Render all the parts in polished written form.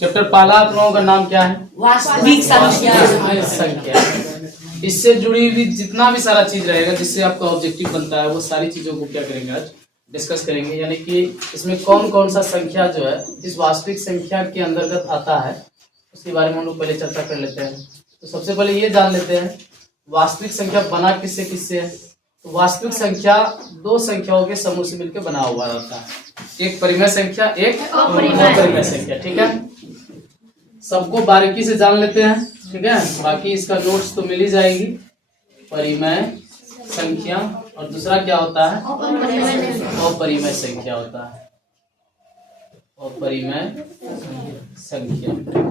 Chapter पहला आप लोगों का नाम क्या है? वास्तविक संख्या। वास्तविक संख्या। इससे जुड़ी हुई जितना भी सारा चीज रहेगा जिससे आपका ऑब्जेक्टिव बनता है वो सारी चीजों को क्या करेंगे आज डिस्कस करेंगे। यानी कि इसमें कौन कौन सा संख्या जो है इस वास्तविक संख्या के अंतर्गत आता है उसके बारे में हम लोग पहले चर्चा कर लेते हैं। तो सबसे पहले ये जान लेते हैं वास्तविक संख्या बना किससे किससे है। तो वास्तविक संख्या दो संख्याओं के समूह से मिलकर बना हुआ रहता है, एक परिमेय संख्या एक अपरिमेय संख्या। ठीक है, सबको बारीकी से जान लेते हैं। ठीक है, बाकी इसका नोट्स तो मिल ही जाएगी। परिमेय संख्या और दूसरा क्या होता है? अपरिमेय संख्या होता है। अपरिमेय संख्या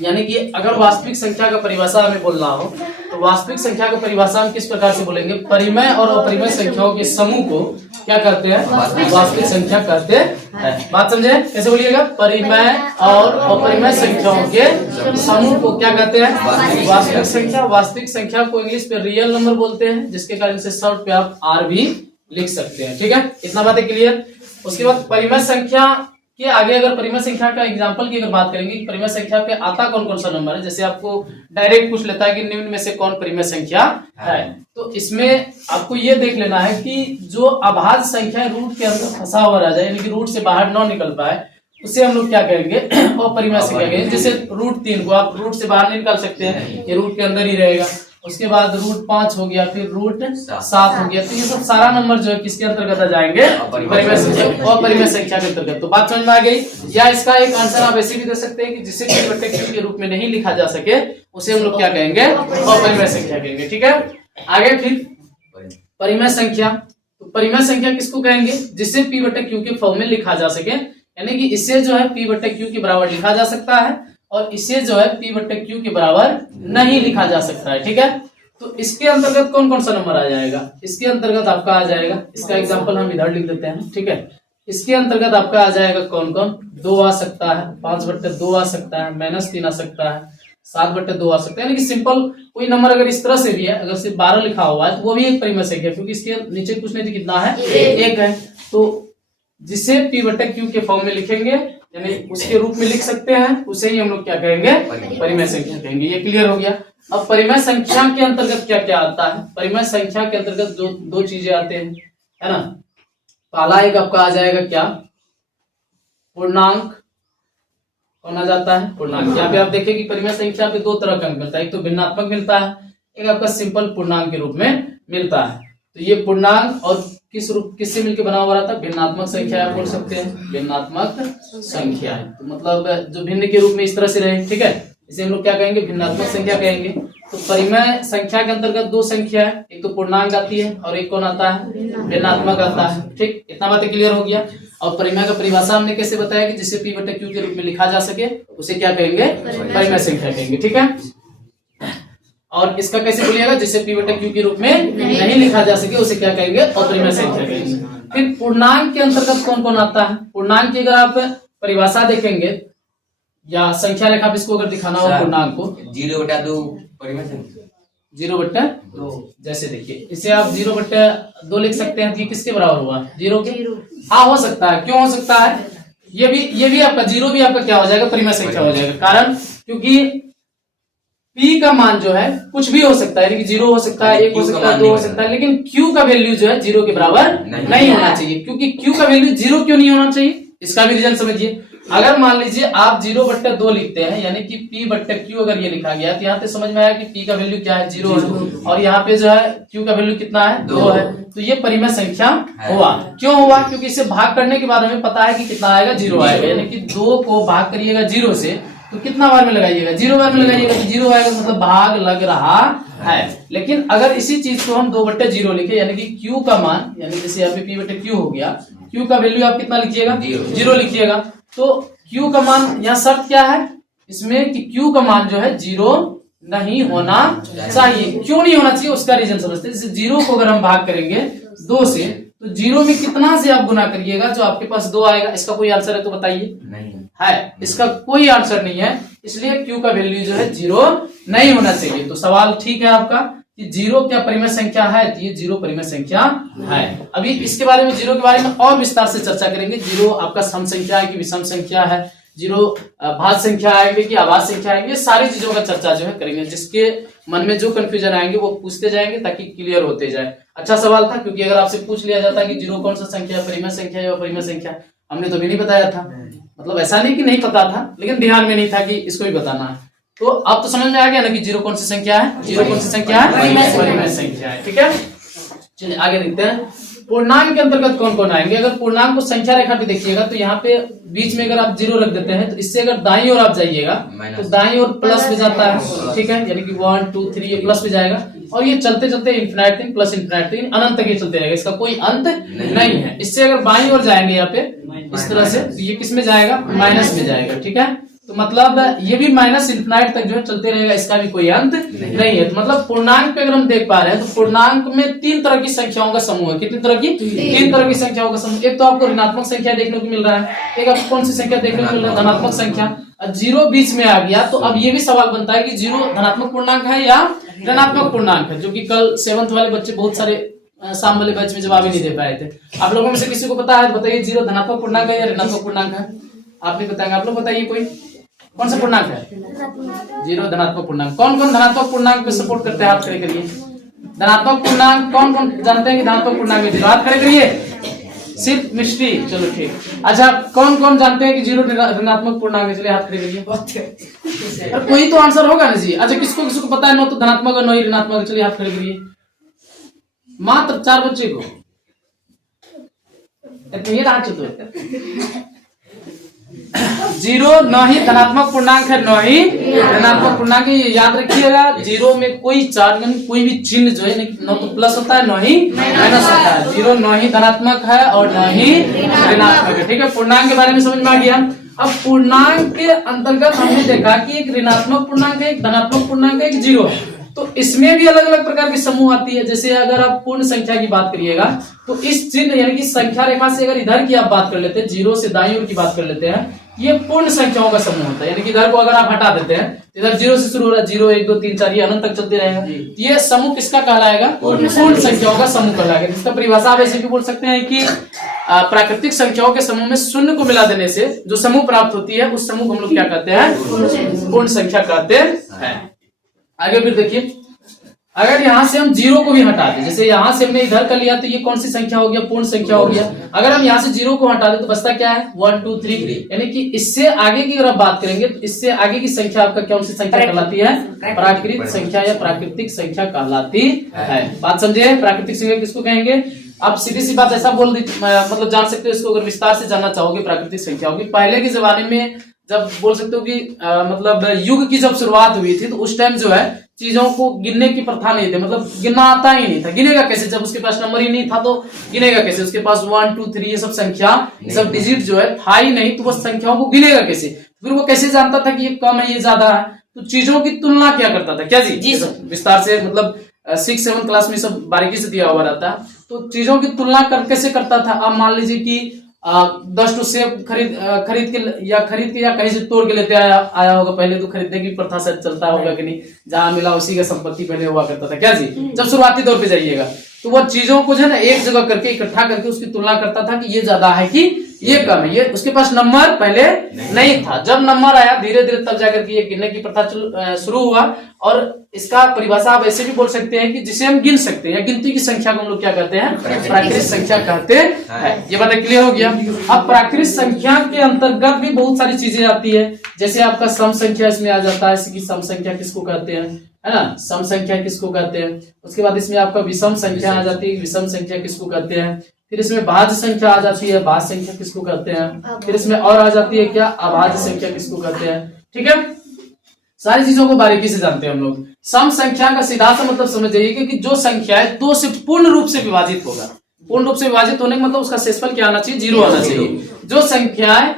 यानी कि अगर वास्तविक संख्या का परिभाषा हमें बोलना हो तो वास्तविक संख्या का परिभाषा हम किस प्रकार से बोलेंगे? परिमेय और अपरिमेय संख्याओं के समूह को क्या कहते हैं? वास्तविक संख्या कहते हैं। बात समझे? कैसे बोलिएगा? परिमेय और अपरिमेय संख्याओं के समूह को क्या कहते हैं? वास्तविक संख्या। वास्तविक संख्या को इंग्लिश में रियल नंबर बोलते हैं, जिसके कारण से शॉर्ट पे आप आर भी लिख सकते हैं। ठीक है, इतना बात है क्लियर। उसके बाद परिमेय संख्या के आगे अगर परिमेय संख्या का एग्जांपल की अगर बात करेंगे, परिमेय संख्या पे आता कौन कौन सा नंबर है, जैसे आपको डायरेक्ट पूछ लेता है कि निम्न में से कौन परिमेय संख्या है, तो इसमें आपको ये देख लेना है कि जो अभाज्य संख्या रूट के अंदर फंसा हुआ रह जाए, यानी कि रूट से बाहर न निकल पाए, उसे हम लोग क्या कहेंगे? अपरिमेय संख्या कहेंगे। जैसे रूट 3 को आप रूट से बाहर नहीं निकाल सकते हैं, ये रूट के अंदर ही रहेगा। उसके बाद रूट 5 हो गया, फिर रूट 7 हो गया। तो ये सब सारा नंबर जो है किसके अंतर्गत आ जाएंगे? परिमेय संख्या, अपरिमेय संख्या के अंतर्गत। तो बात समझ में आ गई। या इसका एक आंसर आप ऐसे भी दे सकते हैं कि जिसे P/Q के रूप में नहीं लिखा जा सके उसे हम लोग क्या कहेंगे? अपरिमेय संख्या कहेंगे। ठीक है, आगे फिर परिमेय संख्या। तो परिमेय संख्या किसको कहेंगे? जिसे P/Q के फॉर्म में लिखा जा सके, यानी कि इसे जो है P/Q के बराबर लिखा जा सकता है और इसे जो है P/Q के बराबर नहीं लिखा जा सकता है। ठीक है, तो इसके अंतर्गत कौन कौन सा नंबर आ जाएगा? इसके अंतर्गत आपका आ जाएगा, इसका एग्जांपल हम इधर लिख देते हैं। ठीक है, इसके अंतर्गत आपका आ जाएगा कौन कौन? 2 आ सकता है, 5/2 आ सकता है, -3 आ सकता है, 7/2 आ सकता है। यानी कि सिंपल कोई नंबर अगर इस तरह से भी है, अगर सिर्फ 12 लिखा हुआ है तो वो भी एक परिमेय संख्या है, क्योंकि इसके नीचे कुछ नहीं कितना है? 1 है। तो जिसे P/Q के फॉर्म में लिखेंगे यानी उसके रूप में लिख सकते हैं, उसे ही हम लोग क्या कहेंगे? परिमेय संख्या कहेंगे। ये क्लियर हो गया। अब परिमेय संख्या के अंतर्गत क्या क्या आता है? परिमेय संख्या के अंतर्गत दो चीजें आते हैं, है ना। पहला एक आपका आ जाएगा क्या? पूर्णांक। कौन आ जाता है? पूर्णांक। यहाँ पे आप देखें कि परिमेय संख्या पे दो तरह का अंक मिलता है, एक तो भिन्नात्मक मिलता है, एक आपका सिंपल पूर्णांक के रूप में मिलता है। तो ये पूर्णांक और किससे मिलकर बना हुआ रहता है? भिन्नात्मक संख्या आप बोल सकते हैं, भिन्नात्मक संख्या है। तो मतलब जो भिन्न के रूप में इस तरह से रहे। ठीक है, इसे हम लोग क्या कहेंगे? भिन्नात्मक संख्या कहेंगे। तो परिमेय संख्या के अंतर्गत दो संख्या है, एक तो पूर्णांक आती है और एक कौन आता है? भिन्नात्मक आता है। ठीक, इतना बात क्लियर हो गया। और परिमेय का परिभाषा हमने कैसे बताया कि जिसे P/Q के रूप में लिखा जा सके उसे क्या कहेंगे? परिमेय संख्या कहेंगे। ठीक है, और इसका कैसे बोलिएगा? जिसे P/Q के रूप में नहीं लिखा जा सके उसे क्या कहेंगे? अपरिमेय संख्या कहेंगे। फिर पूर्णांक के अंतर्गत कौन कौन आता है? पूर्णांक की अगर आप परिभाषा देखेंगे या संख्या रेखा इसको अगर दिखाना हो पूर्णांक को, 0/2 परिमेय संख्या। 0/2 जैसे देखिए इसे आप 0/2 लिख सकते हैं कि किसके बराबर हुआ? 0 के। हाँ, हो सकता है। क्यों हो सकता है? ये भी आपका 0 भी आपका क्या हो जाएगा? परिमेय संख्या हो जाएगा। कारण क्योंकि P का मान जो है कुछ भी हो सकता है, यानी कि 0 हो सकता है, 1 हो सकता है, 2 हो सकता है, लेकिन Q का वैल्यू जो है 0 के बराबर नहीं होना चाहिए। क्योंकि Q का वैल्यू 0 क्यों नहीं होना चाहिए? इसका भी रीजन समझिए। अगर मान लीजिए आप 0/2 लिखते हैं, यानी कि P/Q अगर ये लिखा गया तो यहाँ पे समझ में आया कि P का वैल्यू क्या है? 0 है, और यहाँ पे जो है Q का वैल्यू कितना है? 2 है। तो ये परिमेय संख्या हुआ। क्यों हुआ? क्योंकि इसे भाग करने के बाद हमें पता है कि कितना आएगा? 0 आएगा। यानी कि 2 को भाग करिएगा 0 से तो कितना बार में लगाइएगा? 0 बार में लगाइएगा। 0 आएगा मतलब भाग लग रहा है। लेकिन अगर इसी चीज को हम 2/0 लिखे, यानी कि Q का मान, यानी जैसे यहाँ पे P/Q हो गया, Q का वैल्यू आप कितना लिखिएगा? 0 लिखिएगा। तो Q का मान, यहाँ शर्त क्या है इसमें कि Q का मान जो है 0 नहीं होना चाहिए। क्यों नहीं होना चाहिए उसका रीजन समझते हैं। जैसे 0 को अगर हम भाग करेंगे 2 से, तो 0 में कितना से आप गुना करिएगा? जो आपके पास 2 आएगा। इसका कोई आंसर है तो बताइए। नहीं है, इसका कोई आंसर नहीं है, इसलिए Q का वैल्यू जो है 0 नहीं होना चाहिए। तो सवाल ठीक है आपका कि 0 क्या परिमेय संख्या है? तो ये 0 परिमेय संख्या है। अभी इसके बारे में 0 के बारे में और विस्तार से चर्चा करेंगे। 0 आपका सम संख्या है कि विषम संख्या है, जीरो भाज्य संख्या आएंगे कि अभाज्य संख्या आएंगे, सारी चीजों का चर्चा जो है करेंगे। जिसके मन में जो कंफ्यूजन आएंगे वो पूछते जाएंगे ताकि क्लियर होते जाए। अच्छा सवाल था, क्योंकि अगर आपसे पूछ लिया जाता कि जीरो कौन सा संख्या है, परिमेय संख्या या अपरिमेय संख्या, हमने तो भी नहीं बताया था। मतलब ऐसा नहीं कि नहीं पता था, लेकिन ध्यान में नहीं था कि इसको भी बताना है। तो अब तो समझ में आ गया ना कि जीरो कौन सी संख्या है, जीरो कौन सी संख्या है, परिमेय संख्या है। ठीक है, चलिए आगे देखते हैं। पूर्णांक के अंतर्गत कौन कौन आएंगे। अगर पूर्णांक को संख्या रेखा पे देखिएगा तो यहाँ पे बीच में अगर आप जीरो रख देते हैं तो इससे अगर दाईं ओर आप जाइएगा तो दाईं ओर प्लस में जाता है। ठीक है, यानी कि 1 2 3 ये प्लस में जाएगा और ये चलते चलते इन्फिनिटी प्लस इन्फिनिटी अनंत तक ये चलते रहेगा, इसका कोई अंत नहीं है। इससे अगर बाईं ओर जाएंगे यहाँ पे इस तरह से तो ये किस में जाएगा, माइनस में जाएगा। ठीक है, तो मतलब ये भी माइनस इन्फिनिटी तक जो है चलते रहेगा, इसका भी कोई अंत नहीं है। तो मतलब पूर्णांक पे अगर हम देख पा रहे हैं तो पूर्णांक में तीन तरह की संख्याओं का समूह है। कितनी तरह की, तीन तरह की संख्याओं का समूह। एक तो आपको ऋणात्मक संख्या देखने को मिल रहा है, एक आपको कौन सी संख्या देखने को मिल रहा है, धनात्मक संख्या। जीरो बीच में आ गया तो अब ये भी सवाल बनता है कि जीरो धनात्मक पूर्णांक है या ऋणात्मक पूर्णांक है, जो कि कल 7th वाले बच्चे बहुत सारे शाम वाले बैच में जवाब ही नहीं दे पाए थे। आप लोगों में से किसी को पता है, बताइए जीरो धनात्मक पूर्णांक है या ऋणात्मक पूर्णांक है। आप नहीं बताएंगे, आप लोग बताइए कोई कौन सा पूर्णांक है, जीरो धनात्मक पूर्णांक। कौन कौन धनात्मक पूर्णांक पे सपोर्ट करते हैं, हाथ खड़े करिए। धनात्मक पूर्णांक कौन कौन जानते हैं कि धनात्मक पूर्णांक है जीरो, हाथ खड़े करिए। सिर्फ मिस्ट्री, चलो ठीक। अच्छा, कौन कौन जानते हैं कि जीरो ऋणात्मक पूर्णांक है, चलिए हाथ खड़े करिए। कोई तो आंसर होगा ना जी। अच्छा, किसको किसको पता है, 9 तो धनात्मक और 9 ही ऋणात्मक, चलिए हाथ खड़े करिए। मात्र 4 बच्चे को जीरो न ही धनात्मक पूर्णांक है न ही ऋणात्मक पूर्णांक है, ये याद रखिएगा। जीरो में कोई चार्ज यानी कोई भी चिन्ह जो है न तो प्लस होता है न ही माइनस होता है। जीरो न ही धनात्मक है और न ही ऋणात्मक है। ठीक है, पूर्णांक के बारे में समझ में आ गया। अब पूर्णांक के अंतर्गत हमने देखा कि एक ऋणात्मक पूर्णांक है, एक धनात्मक पूर्णांक है, एक जीरो है। तो इसमें भी अलग अलग प्रकार की समूह आती है। जैसे अगर आप पूर्ण संख्या की बात करिएगा तो इस चिन्ह यानी कि संख्या रेखा से अगर इधर की आप बात कर लेते हैं, जीरो से दाईं ओर की बात कर लेते हैं, ये पूर्ण संख्याओं का समूह होता है। यानी कि इधर को अगर आप हटा देते हैं, इधर जीरो से शुरू हो रहा है, 0 1 2 3 4 ये अनंत तक चलते रहेगा। ये समूह किसका कहलाएगा, पूर्ण संख्याओं का समूह कहलाएगा। जिसका परिभाषा आप ऐसे भी बोल सकते हैं कि प्राकृतिक संख्याओं के समूह में शून्य को मिला देने से जो समूह प्राप्त होती है उस समूह को हम लोग क्या कहते हैं, पूर्ण संख्या कहते हैं। आगे फिर देखिए, अगर यहाँ से हम जीरो को भी हटा दें, जैसे यहाँ से हमने इधर कर लिया तो ये कौन सी संख्या हो गया, पूर्ण संख्या हो गया। अगर हम यहाँ से जीरो को हटा दें तो बचता क्या है, 1 2 3। यानी कि इससे आगे की अगर आप बात करेंगे तो इससे आगे की संख्या आपका कौन सी संख्या कहलाती है, प्राकृतिक संख्या या प्राकृतिक संख्या कहलाती है। बात समझे, प्राकृतिक संख्या किसको कहेंगे। आप सीधी सी बात ऐसा बोल दी, मतलब जान सकते हो इसको। अगर विस्तार से जानना चाहोगे प्राकृतिक संख्या होगी, पहले के जमाने में जब बोल सकते हो कि मतलब युग की जब शुरुआत हुई थी तो उस टाइम जो है चीजों को गिनने की प्रथा नहीं थी, मतलब गिनना आता ही नहीं था। गिनेगा कैसे जब उसके पास नंबर ही नहीं था, तो गिनेगा कैसे। उसके पास 1 2 3 ये सब संख्या, ये सब डिजिट जो है था ही नहीं, तो वो संख्याओं को गिनेगा कैसे। फिर वो कैसे जानता था कि ये कम है ये ज्यादा है, तो चीजों की तुलना क्या करता था, क्या जी विस्तार से मतलब 6 7 क्लास में सब बारीकी से दिया हुआ रहता है। तो चीजों की तुलना कैसे करता था। आप मान लीजिए कि 10 टू सेब खरीद के या कहीं से तोड़ के लेते आया होगा। पहले तो खरीदने की प्रथा शायद चलता होगा कि नहीं, जहां मिला उसी का संपत्ति पहले हुआ करता था, क्या जी। जब शुरुआती दौर पे जाइएगा तो वो चीजों को जो है ना एक जगह करके इकट्ठा करके उसकी तुलना करता था कि ये ज्यादा है कि ये कम है। ये उसके पास नंबर पहले नहीं था। जब नंबर आया धीरे धीरे तब जाकर के ये गिनने की प्रथा शुरू हुआ। और इसका परिभाषा आप ऐसे भी बोल सकते हैं कि जिसे हम गिन सकते हैं या गिनती की संख्या को हम लोग क्या कहते हैं, प्राकृतिक संख्या कहते हैं। ये बात क्लियर हो गया। अब प्राकृतिक संख्या के अंतर्गत भी बहुत सारी चीजें आती है। जैसे आपका सम संख्या इसमें आ जाता है, इसकी सम संख्या किसको कहते हैं, है ना, सम संख्या किसको कहते हैं। उसके बाद इसमें आपका विषम संख्या आ जाती है, विषम संख्या किसको कहते हैं। फिर इसमें भाज्य संख्या आ जाती है, भाज्य संख्या किसको कहते हैं। फिर इसमें और आ जाती है क्या, अभाज्य संख्या किसको कहते हैं। ठीक है, सारी चीजों को बारीकी से जानते हैं हम लोग। सम संख्या का सीधा सा मतलब समझ जाइए कि जो संख्या है 2 से पूर्ण रूप से विभाजित होगा। पूर्ण रूप से विभाजित होने का मतलब उसका शेषफल क्या आना चाहिए, 0 आना चाहिए। जो संख्याएं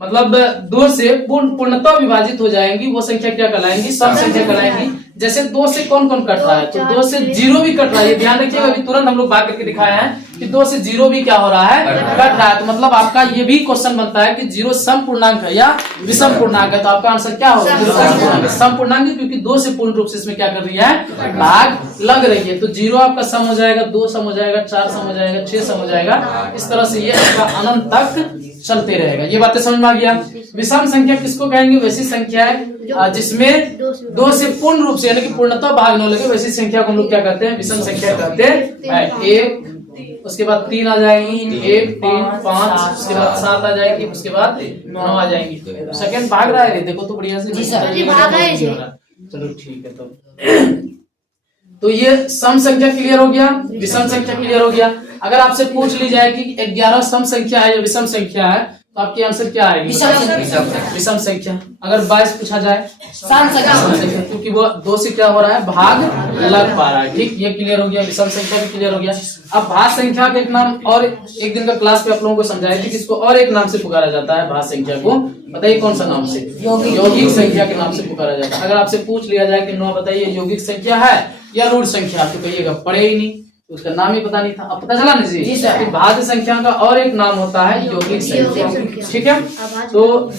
मतलब 2 से पूर्णतः विभाजित हो जाएंगी वो संख्या क्या कहलाएंगी, सम संख्या कहलाएंगी। जैसे 2 से कौन कौन कट रहा है, तो 2 से 0 भी कट रहा है। ध्यान रखिएगा, अभी तुरंत हम लोग बात करके दिखाया है कि 2 से 0 भी क्या हो रहा है, कट रहा है। तो मतलब आपका ये भी क्वेश्चन बनता है कि 0 सम पूर्णांक है या विषम पूर्णांक है। तो आपका आंसर क्या होगा, सम पूर्णांक, क्योंकि 2 से पूर्ण रूप से इसमें क्या कर रही है, भाग लग रही है। तो 0 आपका सम हो जाएगा, 2 सम हो जाएगा, 4 सम हो जाएगा, 6 सम हो जाएगा। इस तरह से ये आपका अनंत तक चलते रहेगा। ये बातें समझ में आ गया। विषम संख्या किसको कहेंगे? वैसी संख्या है जिसमें दो से पूर्ण रूप से यानी कि पूर्णतः भाग न लगे, वैसी संख्या को हम लोग क्या कहते हैं? विषम संख्या कहते हैं। एक, उसके बाद 3 आ जाएंगी, 1 3 5, उसके बाद 7 आ जाएगी, उसके बाद 9 आ जाएंगी। सेकंड भाग रहा है, देखो तो बढ़िया से। चलो ठीक है। तो ये सम संख्या क्लियर हो गया, विषम संख्या क्लियर हो गया। अगर आपसे पूछ ली जाए कि 11 सम संख्या है या विषम संख्या है, तो आपकी आंसर क्या आएगी? विषम संख्या। अगर 22 पूछा जाए सम संख्या, क्योंकि वो 2 से क्या हो रहा है? भाग लग पा रहा है। ठीक, ये क्लियर हो गया। विषम संख्या भी क्लियर हो गया। अब भाज्य संख्या का एक नाम और एक दिन का क्लास पे आप लोगों को समझाया कि किसको और एक नाम से पुकारा जाता है भाज्य संख्या को। बताइए कौन सा नाम से? यौगिक संख्या के नाम से पुकारा जाता है। अगर आपसे पूछ लिया जाए कि 9 बताइए यौगिक संख्या है या रूढ़ संख्या, तो कहिएगा पढ़े ही नहीं, तो उसका नाम ही पता नहीं था। अब पता चला ना जी? भाज्य संख्या का और एक नाम होता है यौगिक संख्या। ठीक है, तो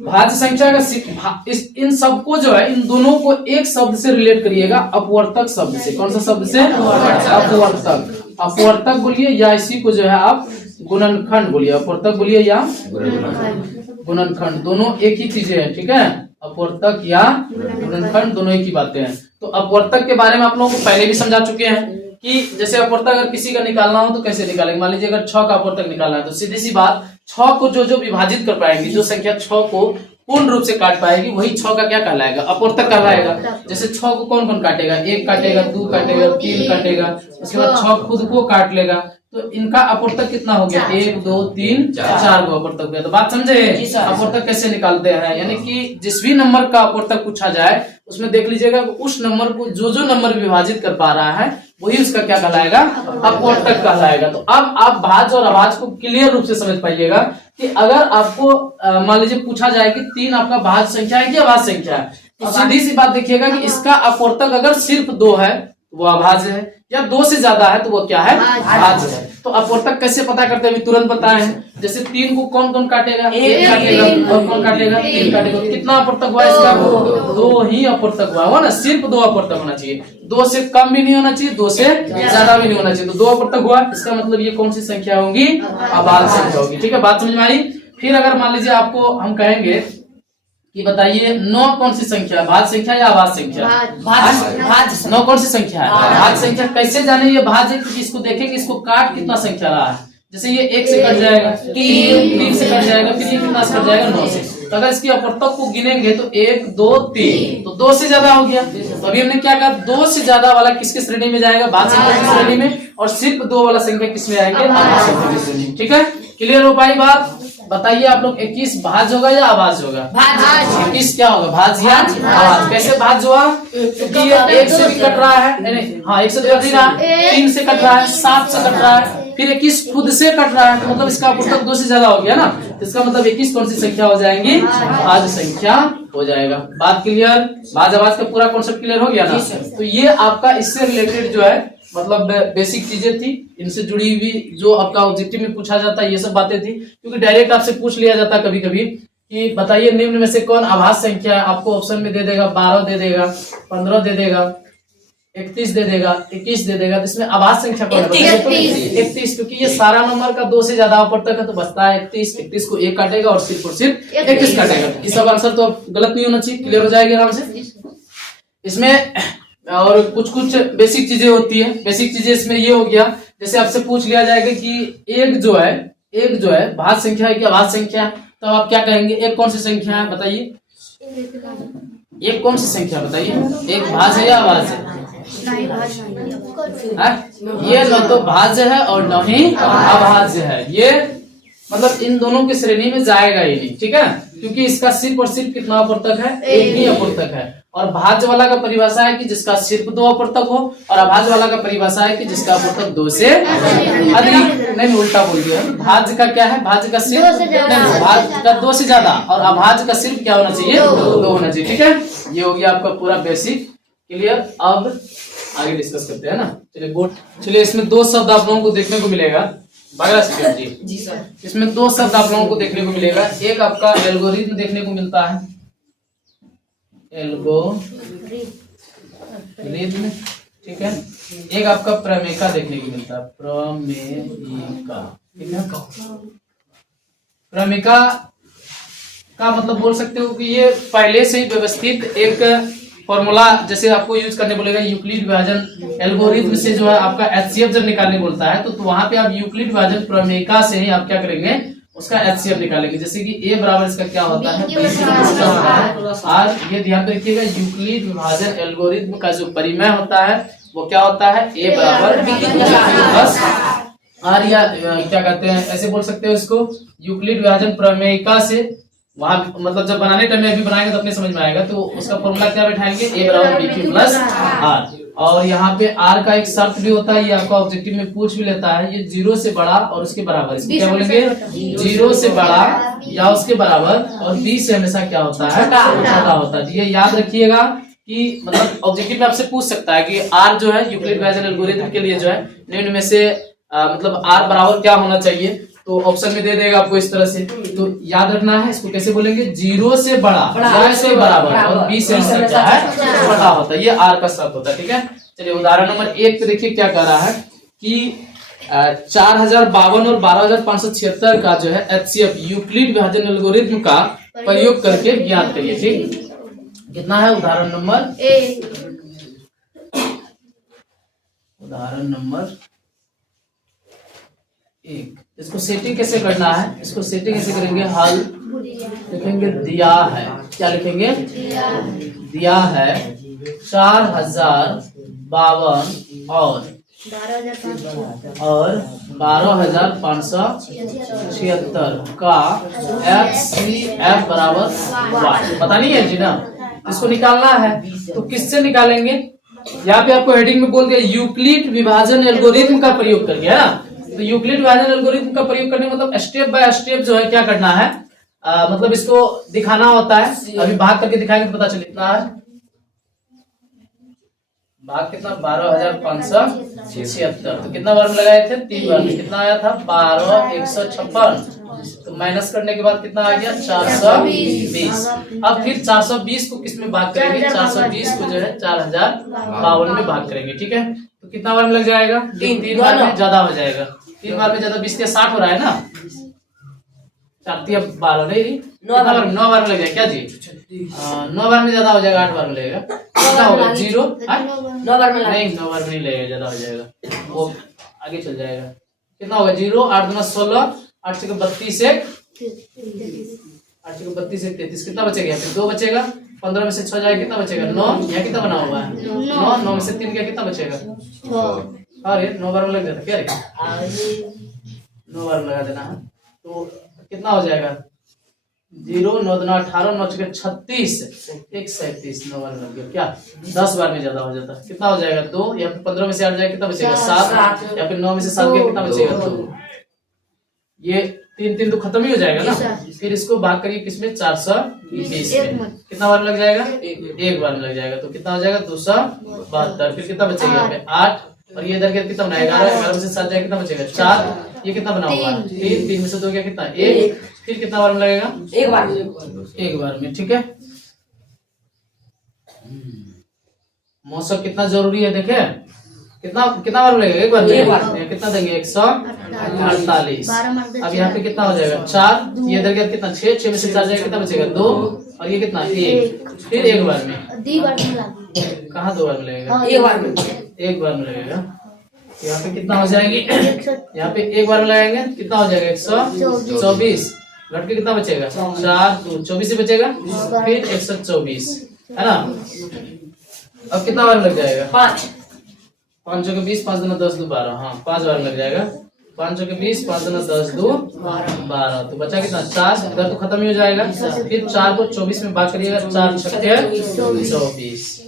भाज्य संख्या का इन सबको जो है, इन दोनों को एक शब्द से रिलेट करिएगा, अपवर्तक शब्द से। कौन सा शब्द से? अपवर्तक। अपवर्तक बोलिए या इसी को जो है आप गुणनखंड बोलिए। अपवर्तक बोलिए या गुणनखंड, दोनों एक ही चीजें हैं। ठीक है, अपवर्तक या गुणनखंड दोनों एक ही बातें हैं। तो अपवर्तक के बारे में आप लोगों को पहले भी समझा चुके हैं कि जैसे अपवर्तक अगर किसी का निकालना हो तो कैसे निकालेंगे। मान लीजिए अगर 6 का अपवर्तक निकालना है, तो सीधी सी बात, 6 को जो विभाजित कर पाएंगे, जो संख्या 6 को पूर्ण रूप से काट पाएगी, वही 6 का क्या कहलाएगा? अपवर्तक कहलाएगा। जैसे 6 को कौन कौन काटेगा? 1 काटेगा, 2 काटेगा, 3 काटेगा, उसके बाद 6 खुद को काट लेगा। तो इनका अपवर्तक कितना हो गया? 1 2 3 4 को अपवर्तक हो गया। तो बात समझे? अपवर्तक कैसे निकालते हैं, यानी कि जिस भी नंबर का अपवर्तक पूछा जाए उसमें देख लीजिएगा उस नंबर को जो नंबर विभाजित कर पा रहा है वही उसका क्या कहलाएगा? अपवर्तक कहलाएगा। तो अब आप भाज्य और अभाज्य को क्लियर रूप से समझ पाइएगा कि अगर आपको मान लीजिए पूछा जाए कि 3 आपका भाज्य संख्या है कि अभाज्य संख्या है, तो सीधी सी बात देखिएगा कि इसका अपवर्तक अगर सिर्फ 2 है तो वो अभाज्य है, या 2 से ज्यादा है तो वो क्या है? भाज्य है। तो अपवर्तक कैसे पता करते हैं? अभी तुरंत बताए हैं। जैसे 3 को कौन कौन काटेगा? 1 काटेगा, और कौन काटेगा? 3 काटेगा। कितना अपवर्तक हुआ इसका? 2 ही अपवर्तक हुआ ना, सिर्फ 2 अपवर्तक होना चाहिए। 2 से कम भी नहीं होना चाहिए, 2 से ज्यादा भी नहीं होना चाहिए। तो 2 अपवर्तक हुआ, इसका मतलब ये कौन सी संख्या होगी? अभाज्य संख्या होगी। ठीक है, बात समझ में आई? फिर अगर मान लीजिए आपको हम कहेंगे कि बताइए 9 कौन सी संख्या है? भाज्य संख्या या अभाज्य संख्या? भाज्य। 9 कौन सी संख्या है? भाज्य संख्या। कैसे जाने ये भाज्य? क्योंकि इसको देखेंगे इसको काट कितना संख्या रहा है। जैसे ये 1 से कट जाएगा, 3 से कट जाएगा, फिर ये कितना से कट जाएगा? 9 से। तो अगर इसकी अपवर्तक को गिनेंगे तो 1 2 3, तो 2 से ज्यादा हो गया। तो अभी हमने क्या कहा? 2 से ज्यादा वाला किसकी श्रेणी में जाएगा? भाज्य संख्या की श्रेणी में, और सिर्फ 2 वाला संख्या किसमें आएंगे? अभाज्य संख्या की श्रेणी में। ठीक है, क्लियर हो पाई बात? बताइए आप लोग, 21 भाज्य होगा या अभाज्य होगा? 21 क्या होगा? भाज्य या अभाज्य? कैसे भाज्य हुआ? क्योंकि ये 1 से भी कट रहा है, नहीं हाँ 1 से कट नहीं रहा, 3 से कट रहा है, 7 से कट रहा है, फिर 21 खुद से कट रहा है, तो मतलब इसका अपवर्तक 2 से ज्यादा हो गया ना। तो इसका मतलब 21 कौन सी संख्या हो जाएंगी? भाज्य संख्या हो जाएगा। बात क्लियर? भाज्य अभाज्य का पूरा कॉन्सेप्ट क्लियर हो गया ना? तो ये आपका इससे रिलेटेड जो है मतलब बेसिक चीजें थी, इनसे जुड़ी हुई जो आपका ऑब्जेक्टिव में पूछा जाता है ये सब बातें थी। क्योंकि डायरेक्ट आपसे पूछ लिया जाता है कभी कभी कि बताइए निम्न में से कौन अभाज्य संख्या है। आपको ऑप्शन में दे देगा 12 दे देगा, 15 दे देगा, 31 दे देगा, 21 दे देगा। तो इसमें अभाज्य संख्या कौन है? 31। क्योंकि ये सारा नंबर का 2 से ज्यादा अपवर्तक है, तो बचता है 31। 31 को 1 काटेगा और सिर्फ 31 काटेगा। इस सब आंसर तो गलत नहीं होना चाहिए, क्लियर हो जाएगी आराम से। इसमें और कुछ बेसिक चीजें होती है। बेसिक चीजें इसमें ये हो गया, जैसे आपसे पूछ लिया जाएगा कि एक जो है भाज्य संख्या है कि अभाज्य संख्या है, तो आप क्या कहेंगे? एक कौन सी संख्या है बताइए? एक कौन सी संख्या बताइए? एक भाज्य है या अभाज्य है? ये न तो भाज्य है और न ही अभाज्य है। ये मतलब इन दोनों की श्रेणी में जाएगा ही नहीं। ठीक है, क्योंकि इसका सिर्फ और सिर्फ कितना अपवर्तक है? एक ही अपवर्तक है। और भाज्य वाला का परिभाषा है कि जिसका सिर्फ 2 अपवर्तक हो, और अभाज्य वाला का परिभाषा है कि जिसका अपवर्तक 2 से अधिक। नहीं, उल्टा बोल दिया। भाज्य का क्या है? भाज्य का सिर्फ, भाज्य का 2 से ज्यादा, और अभाज्य का सिर्फ क्या होना चाहिए? 2 होना चाहिए। ठीक है, ये हो गया आपका पूरा बेसिक क्लियर। अब आगे डिस्कस करते हैं ना। चलिए बोर्ड, चलिए इसमें 2 शब्द आप लोगों को देखने को मिलेगा। बागरा जी सर, इसमें 2 शब्द आप लोगों को देखने को मिलेगा। एक आपका एल्गोरिथम देखने को मिलता है, एल्गोरिथम, ठीक है। एक आपका प्रमेयिका देखने को मिलता है, प्रमेयिका, ठीक है। क्रमिका का मतलब बोल सकते हो कि ये पहले से ही व्यवस्थित एक फॉर्मूला, जैसे आपको यूज करने बोलेगा यूक्लिड विभाजन एल्गोरिथम से जो है आपका एचसीएफ जब निकालने बोलता है तो वहां पे आप यूक्लिड विभाजन क्रमिका से ही आप क्या करेंगे, उसका एचसीएफ निकालेंगे। जैसे कि ए बराबर इसका क्या होता है, और ये ध्यान रखिएगा यूक्लिड विभाजन एल्गोरिथम का जो परिमेय होता है वो क्या होता है, ए बराबर प्लस आर, या क्या कहते हैं ऐसे बोल सकते हो इसको, यूक्लिड विभाजन प्रमेयिका से वहां मतलब जब बनाने टाइम में अभी बनाएंगे तो अपने समझ में आएगा, तो उसका फॉर्मूला क्या बैठाएंगे, ए बराबर बीक्यू प्लस आर। और यहाँ पे आर का एक शर्त भी होता है, ये आपका ऑब्जेक्टिव में पूछ भी लेता है, ये 0 से बड़ा और उसके बराबर, इसको क्या बोलेंगे, 0 से बड़ा या उसके बराबर, और 20 से हमेशा क्या होता है, छोटा होता है। ये याद रखिएगा कि मतलब ऑब्जेक्टिव में आपसे पूछ सकता है कि आर जो है यूक्लिड विभाजन एल्गोरिथम के लिए जो है निम्न में से मतलब आर बराबर क्या होना चाहिए, तो ऑप्शन में दे देगा आपको इस तरह से। तो याद रखना है इसको कैसे बोलेंगे, 0 से बड़ा या से बराबर और 20 से क्या है, छोटा होता है, ये आर का शब्द होता है। ठीक है, चलिए उदाहरण नंबर 1 पे देखिए क्या कह रहा है कि 4052 और 12576 का जो है एचसीएफ यूक्लिड विभाजन एल्गोरिथम का प्रयोग करके ज्ञात करिए। ठीक, कितना है उदाहरण नंबर 1, उदाहरण नंबर 1। इसको सेटिंग कैसे करना है, इसको सेटिंग कैसे करेंगे, हल लिखेंगे दिया है, क्या लिखेंगे, दिया है 4052 और 12576 का एचसीएफ बराबर पता नहीं है जी ना, इसको निकालना है। तो किससे निकालेंगे, यहाँ पे आपको हेडिंग में बोल दिया यूक्लिड विभाजन एल्गोरिथम का प्रयोग करके, है ना। तो यूक्लिड विभाजन एल्गोरिथम का प्रयोग करने मतलब स्टेप बाय स्टेप जो है क्या करना है, मतलब इसको दिखाना होता है। अभी भाग करके दिखाएंगे तो पता चल कितना है, भाग कितना 12576, तो कितना बार में लगाए थे, 3 बार में, कितना आया था 12156, तो माइनस करने के बाद कितना आ गया 420। अब फिर 420 को किस में भाग करेंगे, 420 को जो है 4052 में भाग करेंगे। ठीक है, तो कितना बार में लग जाएगा, 3 बार में ज्यादा हो जाएगा, 3 बार में ज्यादा, 20 के 60 हो रहा है ना, 4 3 12 नहीं 9 बार में लग जाएगा क्या जी, 9 बार में ज्यादा हो जाएगा, 8 बार में लगेगा, कितना होगा 0, 9 बार में नहीं, 9 बार में नहीं लगेगा, ज्यादा हो जाएगा, वो आगे चल जाएगा। कितना होगा 0, 8 दूना 16, 8 से 32 से 33, कितना बचेगा, फिर 2 बचेगा, 15 में से 6 जाएगा, कितना बचेगा 9, यहाँ कितना बना हुआ है 9 में से 3 गया, कितना बचेगा, अरे 9 बार में लग जाता क्या रे, 9 बार में लगा देना है, तो कितना हो जाएगा 0, 9 दूना 18, 9 छक्के 36, 137, 9 बार में लग गया, क्या 10 बार में ज्यादा हो जाता है, कितना हो जाएगा 2, यहाँ पे 15 में से 8 जाएगा, कितना बचेगा 7, या फिर 9 में से 7 गया, कितना बचेगा 2, ये 3 तो खत्म ही हो जाएगा ना। फिर इसको भाग करिए किसमें 420 में, कितना बार लग जाएगा, 1 बार में लग जाएगा, तो कितना हो जाएगा 272। फिर कितना बचेगा यहाँ पे 8, और ये इधर कितना बना 11 में से 7 जाएगा, कितना बचेगा 4, ये कितना बना हुआ है 3 में से 2 गया, कितना 1, फिर कितना बार में लगेगा 1 बार में। ठीक है, मौसम कितना जरूरी है देखे, कितना बार लगेगा, 1 बार में, कितना देंगे 148। अब यहाँ पे कितना हो जाएगा 4, ये इधर गया कितना 6 में से 4 जाएगा, कितना बचेगा 2, और ये कितना 1, फिर 1 बार में, कहाँ 2 बार में लगेगा, 1 बार में लगेगा। यहाँ पे कितना हो जाएगी, यहाँ पे 1 बार में लगाएंगे, कितना हो जाएगा 124, घट के कितना बचेगा 4, 24 से बचेगा, फिर 124, है ना। अब कितना बार लग जाएगा 5 चौके 20, 5 दूना 10 2 12, हाँ 5 बार लग जाएगा, 5 चौके 20, 5 दूना 10 2 12, तो बचा कितना 4, इधर तो खत्म ही हो जाएगा। फिर 4 को 24 में भाग करिएगा, 4 छक्के 24,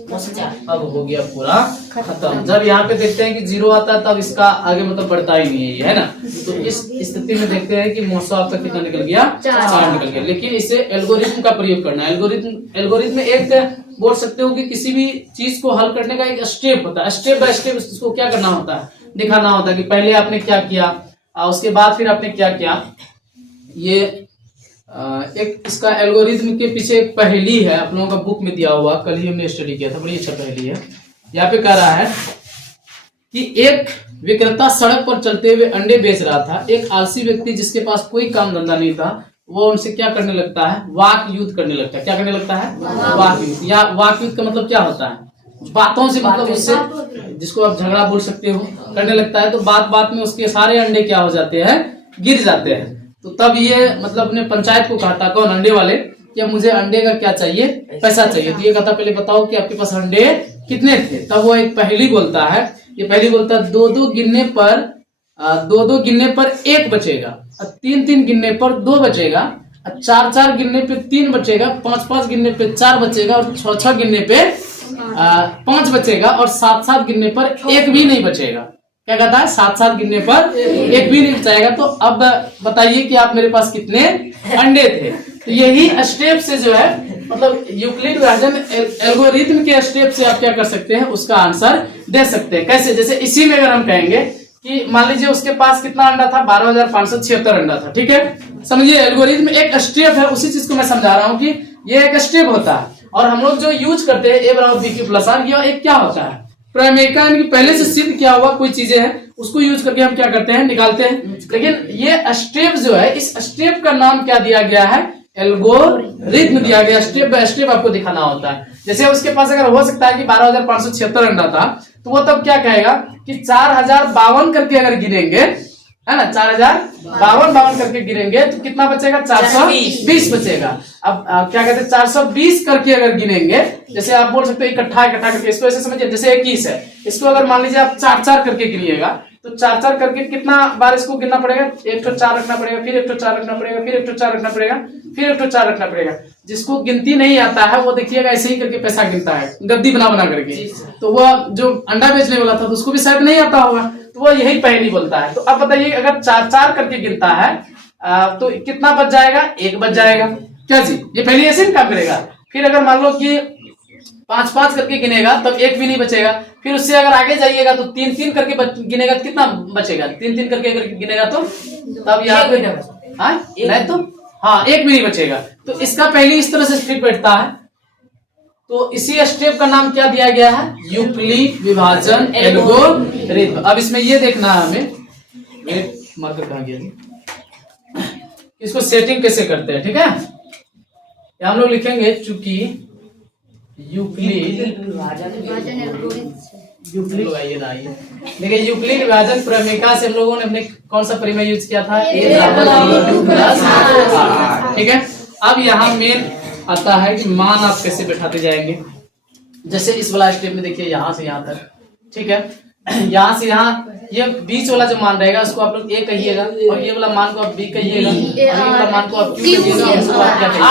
अब हो गया पूरा खत्म। जब यहाँ पे देखते हैं कि 0 आता है तब इसका आगे मतलब बढ़ता ही नहीं है, है ना। तो इस स्थिति में देखते हैं कि मौसम आपका कितना निकल गया 4 निकल गया। लेकिन इसे एल्गोरिथम का प्रयोग करना है। एल्गोरिथम में एक बोल सकते हो कि किसी भी चीज को हल करने का एक स्टेप होता है, स्टेप बाय स्टेप उसको क्या करना होता है, दिखाना होता है कि पहले आपने क्या किया, उसके बाद फिर आपने क्या किया। ये एक इसका एल्गोरिथम के पीछे एक पहेली है, आप लोगों का बुक में दिया हुआ, कल ही हमने स्टडी किया था, बड़ी अच्छा पहेली है। यहाँ पे कह रहा है कि एक विक्रेता सड़क पर चलते हुए अंडे बेच रहा था। एक आलसी व्यक्ति जिसके पास कोई काम धंधा नहीं था वो उनसे क्या करने लगता है, वाक युद्ध करने लगता है। क्या करने लगता है, वाक युद्ध। या वाक युद्ध का मतलब क्या होता है, बातों से, मतलब उससे, जिसको आप झगड़ा बोल सकते हो, करने लगता है। तो बात बात में उसके सारे अंडे क्या हो जाते हैं, गिर जाते हैं। तो तब ये मतलब अपने पंचायत को कहता, कौन, अंडे वाले, कि अब मुझे अंडे का क्या चाहिए, पैसा चाहिए। तो ये कहता पहले बताओ कि आपके पास अंडे कितने थे। तब वो एक पहेली बोलता है, ये पहेली बोलता है, दो दो गिनने पर एक बचेगा, और तीन तीन गिनने पर दो बचेगा, और चार चार गिनने पे तीन बचेगा, पांच पांच गिनने पे चार बचेगा, और छह छह गिनने पे पांच बचेगा, और सात सात गिनने पर एक भी नहीं बचेगा। क्या कहता है, सात सात गिनने पर एक भी नहीं बचाएगा। तो अब बताइए कि आप मेरे पास कितने अंडे थे। तो यही स्टेप से जो है, मतलब यूक्लिड विभाजन एल्गोरिथम के स्टेप से आप क्या कर सकते हैं, उसका आंसर दे सकते हैं। कैसे, जैसे इसी में अगर हम कहेंगे कि मान लीजिए उसके पास कितना अंडा था, 12,576 अंडा था, ठीक है। समझिए एल्गोरिथम एक स्टेप है, उसी चीज को मैं समझा रहा हूँ कि ये एक स्टेप होता है। और हम लोग जो यूज करते हैं ए बराबर बी क्यू प्लस आर, ये एक क्या होता है, प्रमेयिका, यानी पहले से सिद्ध किया हुआ कोई चीजें हैं, उसको यूज करके हम क्या करते हैं, निकालते हैं। लेकिन ये स्टेप जो है, इस स्टेप का नाम क्या दिया गया है, एल्गोरिथम दिया गया। स्टेप बाय स्टेप आपको दिखाना होता है। जैसे उसके पास अगर हो सकता है कि 12,576 अंडा था, तो वो तब क्या कहेगा कि 4052 करके अगर गिनेंगे, है ना, 4052 करके गिनेंगे तो कितना बचेगा, 420 बचेगा। अब क्या कहते हैं, 420 करके अगर गिनेंगे, जैसे आप बोल सकते हो इकट्ठा करके, इसको ऐसे समझिए, जैसे 21 है, इसको अगर मान लीजिए आप 4 करके गिनिएगा, तो 4 करके कितना बार इसको गिनना पड़ेगा, एक 4 रखना पड़ेगा, फिर एक 4 रखना पड़ेगा, फिर एक 4 रखना पड़ेगा, फिर एक 4 रखना पड़ेगा। जिसको गिनती नहीं आता है वो देखिएगा ऐसे ही करके पैसा गिनता है, गद्दी बना करके। तो वो जो अंडा बेचने वाला था, तो उसको भी शायद नहीं आता होगा, तो वो यही पहेली बोलता है। तो अब बताइए, अगर 4 करके गिनता है तो कितना बच जाएगा, एक बच जाएगा। क्या जी, ये पहले ऐसे ही काम करेगा। फिर अगर मान लो कि 5 करके गिनेगा, तब एक भी नहीं बचेगा। फिर उससे अगर आगे जाइएगा तो 3 करके गिनेगा, तो कितना बचेगा, 3 करके अगर गिनेगा तो तब यहाँ पे नहीं तो हाँ, एक भी नहीं बचेगा। तो इसका पहले इस तरह से फिट बैठता है। तो इसी स्टेप का नाम क्या दिया गया है, यूक्लिड विभाजन एल्गोरिथम। अब इसमें ये देखना है हमें, मार्कर कहाँ गया, इसको सेटिंग कैसे करते हैं, ठीक है। हम लोग लिखेंगे, चूंकि यूक्लिड देखिए, यूक्लिड विभाजन प्रमेयिका से हम लोगों ने अपने कौन सा परिमेय यूज किया था, ए बराबर, ठीक है। अब यहाँ मेन आता है कि मान आप कैसे बैठाते जाएंगे। जैसे इस वाला स्टेप में देखिए, यहाँ से यहाँ तक, ठीक है, यहाँ से यहाँ, ये बीच वाला जो मान रहेगा उसको आप लोग ए कहिएगा, और ये वाला मान को आप बी कहिएगा, और ये वाला मान को आप क्यू कहिएगा, और उसको आप क्या कहिएगा,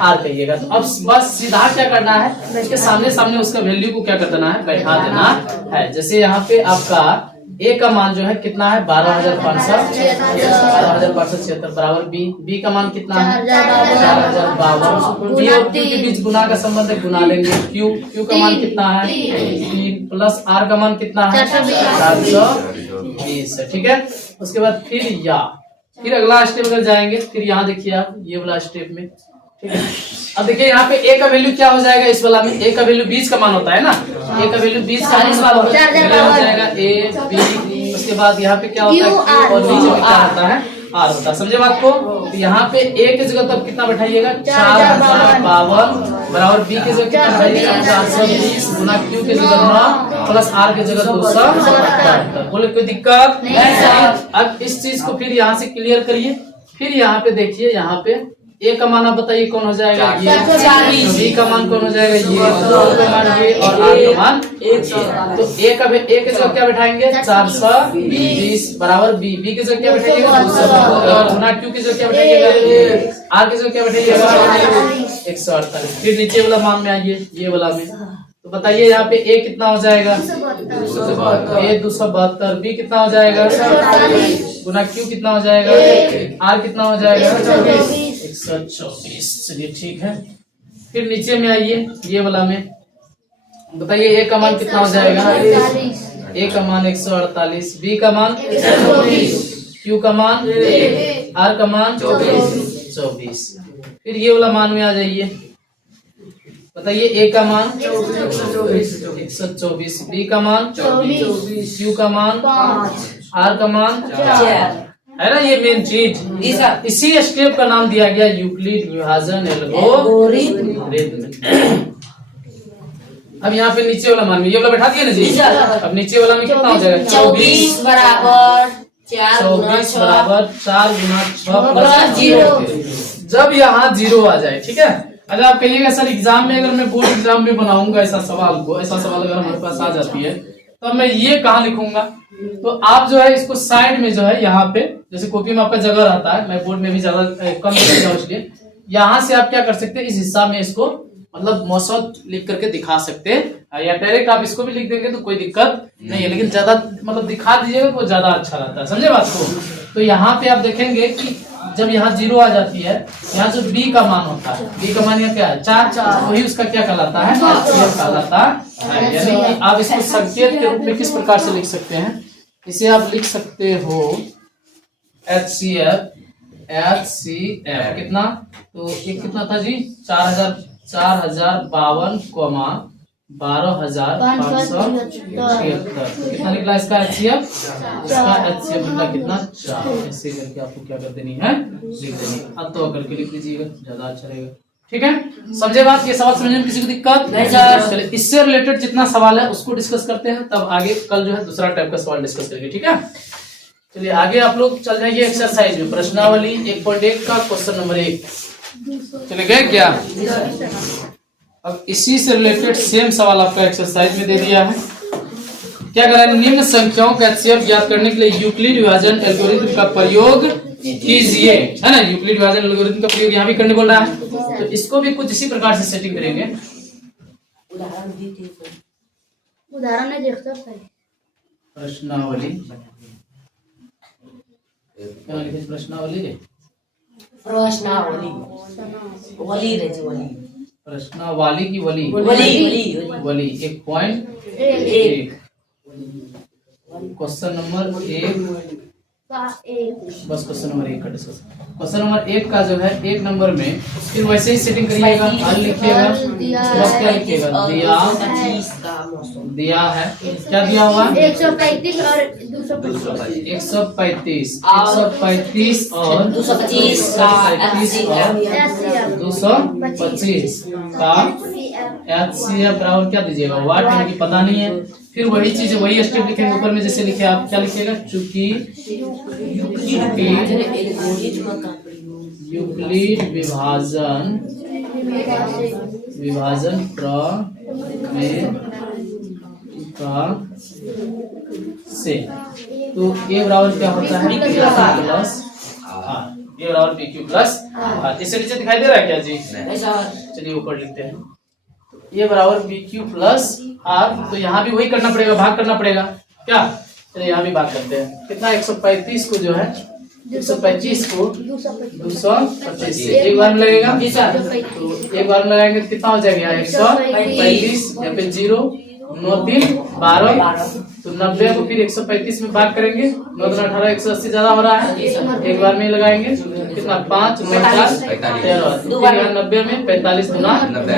आर कहिएगा। तो अब बस सीधा क्या करना है, इसके सामने उसका वैल्यू को क्या कर देना है, बैठा देना है। जैसे यहाँ पे आपका ए का मान जो है कितना है, 12,576 बराबर बी का मान कितना है, 4,052। बी और क्यू के बीच गुना का संबंध है, गुना लेंगे। क्यू का मान कितना है, 3 प्लस आर का मान कितना है, 420 है, ठीक है। उसके बाद फिर अगला स्टेप अगर जाएंगे, फिर यहाँ देखिए आप, ये वाला स्टेप में, ठीक है। अब देखिए यहाँ पे ए का वैल्यू क्या हो जाएगा, इस वाला में ए का वैल्यू 20 का मान होता है ना, ए का वैल्यू 20 का मान हो जाएगा, ए बी। उसके बाद यहाँ पे क्या होता है, और नीचे में क्या होता है, आर होता है। समझे बात को। तो यहाँ पे ए की जगह तब कितना बैठाइएगा, 4052 बराबर बी की जगह कितना बैठाइएगा, 420 गुना क्यू की जगह 9 प्लस आर की जगह 277। बोले कोई दिक्कत नहीं। अब इस चीज को फिर यहाँ से क्लियर करिए। फिर यहाँ पे देखिए, यहाँ पे ए का मान आप बताइए कौन हो जाएगा, ये। बी का मान कौन हो जाएगा, ये। का मान ये, और आर का मान 1। तो ए के जगह क्या बैठाएंगे, 420 बराबर बी की जगह क्या बैठाइएगा, 272 गुना क्यू की जगह क्या बैठाइएगा, आर की जगह क्या बैठाइएगा, 148। फिर नीचे वाला मान में आइए, ये वाला में, तो बताइए यहाँ पे ए कितना हो जाएगा, 272। बी कितना हो जाएगा, गुना क्यू कितना हो जाएगा, आर कितना हो जाएगा, 124। चलिए ठीक है। फिर नीचे में आइए, ये वाला में, बताइए ए का मान कितना हो जाएगा, ए का मान 148, बी का मान क्यू का मान, आर का मान 24। फिर ये वाला मान में आ जाइए, बताइए ए का मान 124, बी का मान 24, क्यू का मान 5, आर का मान 4। है ना, ये मेन चीज। जी सर। इसी स्टेप का नाम दिया गया यूक्लिड विभाजन एल्गोरिथम। अब यहाँ पे नीचे वाला मान ये वाला बैठा दिया ना जी। जी सर। अब नीचे वाला में कितना हो जाएगा? 24 बराबर 4 गुना 24 6 बराबर 4 गुना 6 प्लस 0। जब यहाँ 0 आ जाए, ठीक है। अगर आप कहिएगा सर एग्जाम में, अगर मैं बोर्ड एग्जाम में बनाऊंगा ऐसा सवाल अगर हमारे पास आ जाती है तो मैं ये कहाँ लिखूंगा? तो आप जो है इसको साइड में जो है यहाँ पे, जैसे कॉपी में आपका जगह रहता है, मैं बोर्ड में भी ज्यादा कम लिखता हूं, इसलिए यहाँ से आप क्या कर सकते हैं, इस हिस्सा में इसको मतलब मौसम लिख करके दिखा सकते हैं, या डायरेक्ट आप इसको भी लिख देंगे तो कोई दिक्कत नहीं है, लेकिन ज्यादा मतलब दिखा दीजिएगा तो ज्यादा अच्छा रहता है, समझे बात को। तो यहाँ पे आप देखेंगे कि जब यहाँ 0 आ जाती है, यहाँ जो b का मान होता है, b का मान यहाँ क्या है? 4, वही उसका क्या कहलाता है? HCF कहलाता है। यानी कि आप इसको संकेत के रूप में किस प्रकार से लिख सकते हैं? इसे आप लिख सकते हो HCF कितना, तो एक कितना था जी? 4052, 12,576। कितना निकला इसका HCF? इसका HCF निकला कितना? 4। ऐसे करके आपको क्या कर देनी है? लिख देनी है। अब तो करके लिख लीजिएगा, ज्यादा अच्छा रहेगा। ठीक है, समझे बात? ये सवाल समझने में किसी को दिक्कत नहीं सर। चलिए इससे रिलेटेड जितना सवाल है उसको डिस्कस करते हैं, तब आगे कल जो है दूसरा टाइप का सवाल डिस्कस करेंगे। ठीक है, चलिए आगे आप लोग चल जाइए एक्सरसाइज में। प्रश्नावली 1.1 का क्वेश्चन नंबर 1 चले गए क्या? अब इसी से रिलेटेड सेम सवाल आपका एक्सरसाइज में दे दिया है। क्या करा है? निम्न संख्याओं का HCF ज्ञात करने के लिए यूक्लिड विभाजन एल्गोरिथम का प्रयोग कीजिए, है ना। यूक्लिड विभाजन एल्गोरिथम का प्रयोग यहाँ भी करने बोल रहा है, तो इसको भी कुछ इसी प्रकार से सेटिंग करेंगे। उदाहरण है एक्सरसाइज। प्रश्नावली क्या लिखे? प्रश्नावली रे, प्रश्नावली वली रे जी, वली प्रश्नावली की वली वली वली 1.1 क्वेश्चन नंबर 1 बस क्वेश्चन नंबर 1 का डिस्कस। क्वेश्चन नंबर 1 का जो है 1 नंबर में फिर वैसे ही सेटिंग करिएगा। हल लिखिएगा, उसके बाद क्या लिखिएगा? दिया 25 का मौसम दिया है, क्या दिया हुआ? 135 और 225। 135 और 225 का 225 और 225 का HCF बराबर क्या दीजिएगा? वाट, यानी कि पता नहीं है। फिर वही चीज वही स्टेप लिखेंगे ऊपर में, जैसे लिखे आप क्या लिखिएगा? चूंकि यूक्लिड विभाजन प्रमेय से, तो ए बराबर क्या होता है? Plus are. ए बराबर PQ प्लस आर। इससे नीचे दिखाई दे रहा है क्या जी? चलिए ऊपर लिखते हैं। ये बराबर BQ प्लस आर, तो यहाँ भी वही करना पड़ेगा, भाग करना पड़ेगा क्या? चलिए यहाँ भी भाग करते हैं। कितना? 135 को जो है 125 को 225 से एक बार में लगेगा। तो एक बार में लगाएंगे तो कितना हो जाएगा? 135, यहाँ पे 0 9 3 12, तो 90 को फिर 135 में भाग करेंगे। 9 3 18, 180 ज्यादा हो रहा है, एक बार में लगाएंगे। कितना? 5 9 4 13, 90 में 45 गुना 90।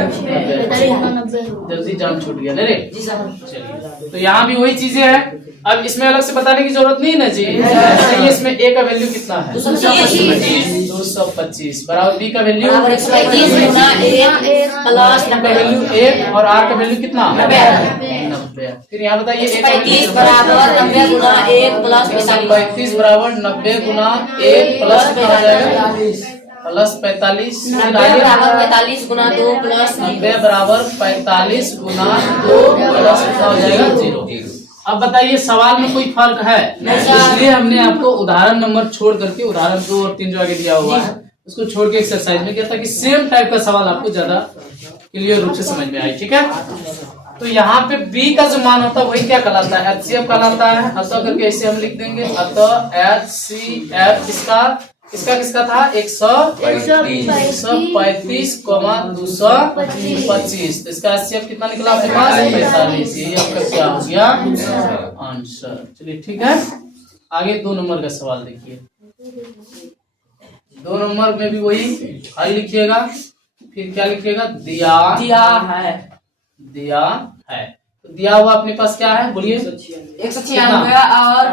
जल्दी जान छूट गया रे। चलिए, तो यहाँ भी वही चीजें हैं। अब इसमें अलग से बताने की जरूरत नहीं है जी। चाहिए इसमें A का वैल्यू कितना है? 225 बराबर B का वैल्यू 135 गुना 1 प्लस का वैल्यू 1 और R का वैल्यू कितना? 90। फिर यहाँ बताइए 35 बराबर 90 गुना 1 प्लस 35 बराबर 90 गुना 1 प्लस कितना हो जाएगा? प्लस 45। 90 बराबर 45 गुना 2 प्लस 90 बराबर 45 गुना 2 प्लस कितना हो जाएगा? 0। अब बताइए सवाल में कोई फर्क है? इसलिए हमने आपको उदाहरण नंबर छोड़ करके उदाहरण 2 और 3 जो आगे दिया हुआ है उसको छोड़ के एक्सरसाइज में किया, ताकि सेम टाइप का सवाल आपको ज्यादा क्लियर रूप से समझ में आए। ठीक है, तो यहाँ पे B का जो मान होता है वही क्या कहलाता है? HCF कहलाता है। अतः करके ऐसे हम लिख देंगे, अतः HCF किसका था? 135, 225, तो इसका HCF कितना निकला आपके पास? 45। यही आपका क्या हो गया? आंसर। चलिए ठीक है, आगे 2 नंबर का सवाल देखिए। 2 नंबर में भी वही हल लिखिएगा, फिर क्या लिखिएगा? दिया है। तो दिया हुआ अपने पास क्या है बोलिए? 196 और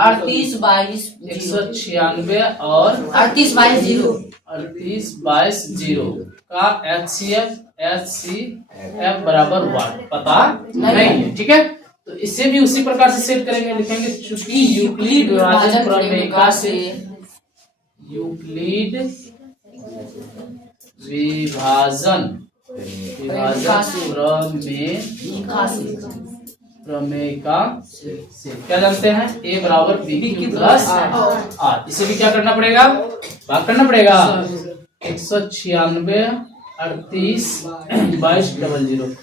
38 22 196 और 38 22 0 38 22 0 का HCF बराबर 1 पता नहीं है। ठीक है, तो इसे भी उसी प्रकार से सेट करेंगे, लिखेंगे चूंकि यूक्लिड विभाजन प्रमेयिका से यूक्लिड विभाजन प्रमेयिका से क्या जानते हैं? A बराबर BQ प्लस R। इसे भी क्या करना पड़ेगा? भाग करना पड़ेगा। 196 38 22 00।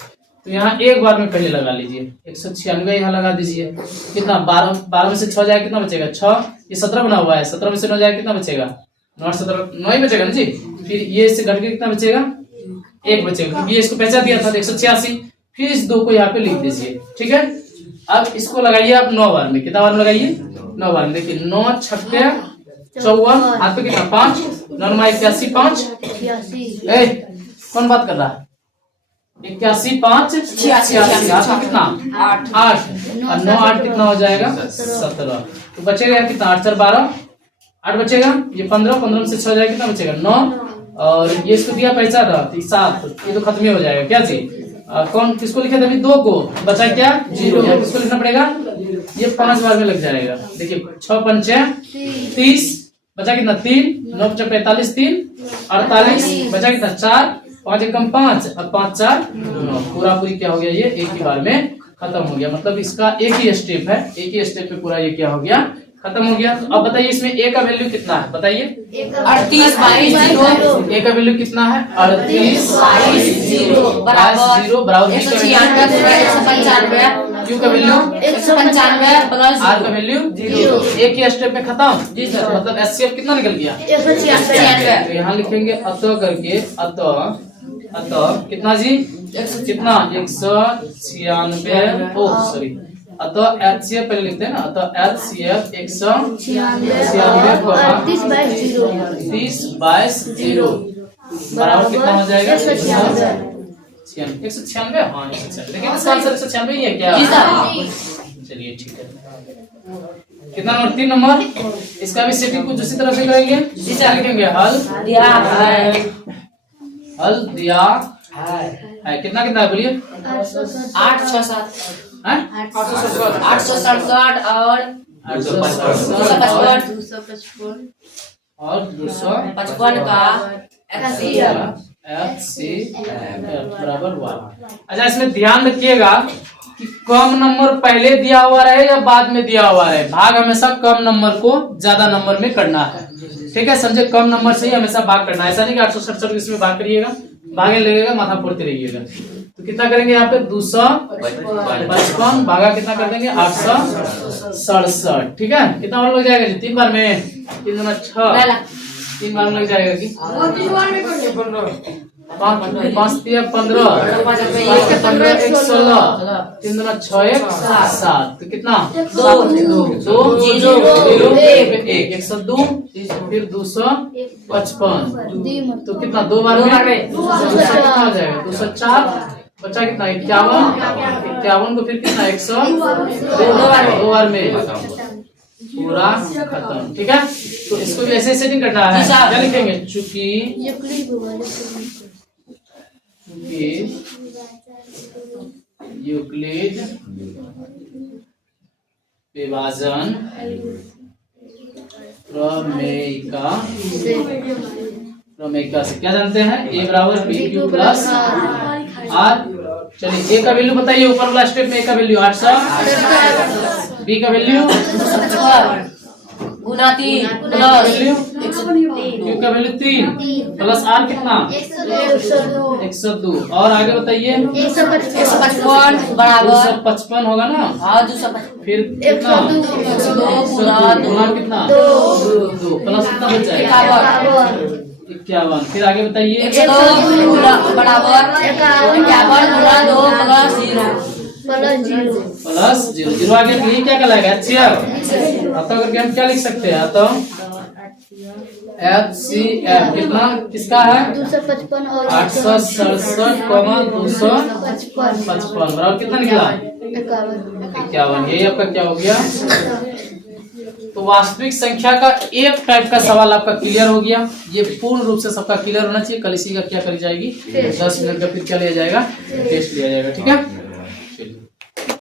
तो यहाँ एक बार में पहले लगा लीजिए 196 यहाँ लगा दीजिए। कितना 12 में से 6 जाए कितना बचेगा? 6। ये 17 बना हुआ है, 17 में से 9 जाए कितना बचेगा? 9 17 9 ही बचेगा ना जी। फिर ये इससे घट के कितना बचेगा? 1 बचेगा, क्योंकि ये इसको पहचान दिया था 186। फिर इस 2 को यहाँ पे लिख दीजिए। ठीक है, अब इसको लगाइए आप 9 बार में। कितना बार में लगाइए? 9 बार में। देखिए 9 छक्के 54, हाथ पे कितना 5, 9 81 5। कौन बात कर रहा है? 81 5 86, हाथ में कितना 8 और 9 8 कितना हो जाएगा? 17। तो बचेगा कितना? 8 4 12, 8 बचेगा। ये 15 में से 6 जाएगा कितना बचेगा? 9। और ये इसको दिया पैसा था 7, ये तो खत्म ही हो जाएगा। क्या चीज कौन किसको लिखे थे अभी? 2 को, बचा क्या? 0। यहाँ किसको लिखना पड़ेगा? ये 5 बार में लग जाएगा। देखिए 6 5 30, बचा कितना? 3, 9 5 45 3 48, बचा कितना? 4, 5 एकम 5 और 5 4 9। पूरा पूरी क्या हो गया? ये एक ही बार में खत्म हो गया। मतलब इसका एक ही स्टेप है, एक ही स्टेप पे पूरा ये क्या हो गया? खत्म हो गया। तो अब बताइए इसमें A का वैल्यू कितना है? बताइए 38 22 0 A का वैल्यू कितना है? 38 22 0 बराबर 0 बराबर B का 196 195 Q का वैल्यू 195 प्लस R का वैल्यू 0। एक ही स्टेप में खत्म जी सर। मतलब HCF कितना निकल गया? 196। तो यहाँ लिखेंगे अतः करके, अतः कितना जी? कितना? 196। ओ सॉरी, अतः HCF पहले लिखते हैं ना। अतः HCF 196 30 22 0 बराबर कितना हो जाएगा? 196। हाँ 196। देखिए इसका आंसर 196 ही है क्या? चलिए ठीक है। कितना नंबर? 3 नंबर। इसका भी सेटिंग कुछ उसी तरह से करेंगे। क्या लिखेंगे? हल दिया है, हल दिया है। कितना कितना है बोलिए? 867 हैं? 867 और 255 और 255 का HCF बराबर 1। अच्छा इसमें ध्यान रखिएगा कि कम नंबर पहले दिया हुआ रहे या बाद में दिया हुआ रहे, भाग हमेशा कम नंबर को ज्यादा नंबर में करना है। ठीक है, समझे? कम नंबर से ही हमेशा भाग करना है। ऐसा नहीं कि 867 इसमें भाग करिएगा, भागे लगेगा, माथा फोड़ते रहिएगा। तो कितना करेंगे यहाँ पे? 255 भागा कितना कर देंगे? 867। ठीक है, कितना और लग जाएगा जी? 3 बार में 3 दूना 6, 3 बार में लग जाएगा कि 5 3 15 15 1 16 3 दूना 6 1 7। तो कितना? 2 2 0 1 102 फिर 255। तो कितना? 2 बार में 200 कितना हो जाएगा? 204। बचा कितना? 51 को फिर कितना? 100 2 बार में पूरा खत्म। ठीक है, तो इसको भी ऐसे सेटिंग करना है। क्या लिखेंगे? चूंकि यूक्लिड विभाजन प्रमेयिका से क्या जानते हैं? A बराबर BQ प्लस R। चलिए A का वैल्यू बताइए। ऊपर वाला स्टेप में A का वैल्यू 800, B का वैल्यू गुना 3 प्लस Q का वैल्यू 3 प्लस R कितना? 102। और आगे बताइए 155 बराबर 255 होगा ना? हाँ 255 फिर कितना? 102 गुना कितना? 2 प्लस कितना बच जाएगा? 51। फिर आगे बताइए 102 बराबर 51 गुना 2 प्लस 0 0 आगे यही क्या कहलाएगा? HCF। अतः करके हम क्या लिख सकते हैं? अतः HCF कितना किसका है 255 और 867,255 बराबर कितना निकला 51। यही आपका क्या हो गया। तो वास्तविक संख्या का एक टाइप का सवाल आपका क्लियर हो गया। ये पूर्ण रूप से सबका क्लियर होना चाहिए। कल इसी का क्या करी जाएगी 10 मिनट का फिर क्या लिया जाएगा टेस्ट लिया जाएगा। ठीक है।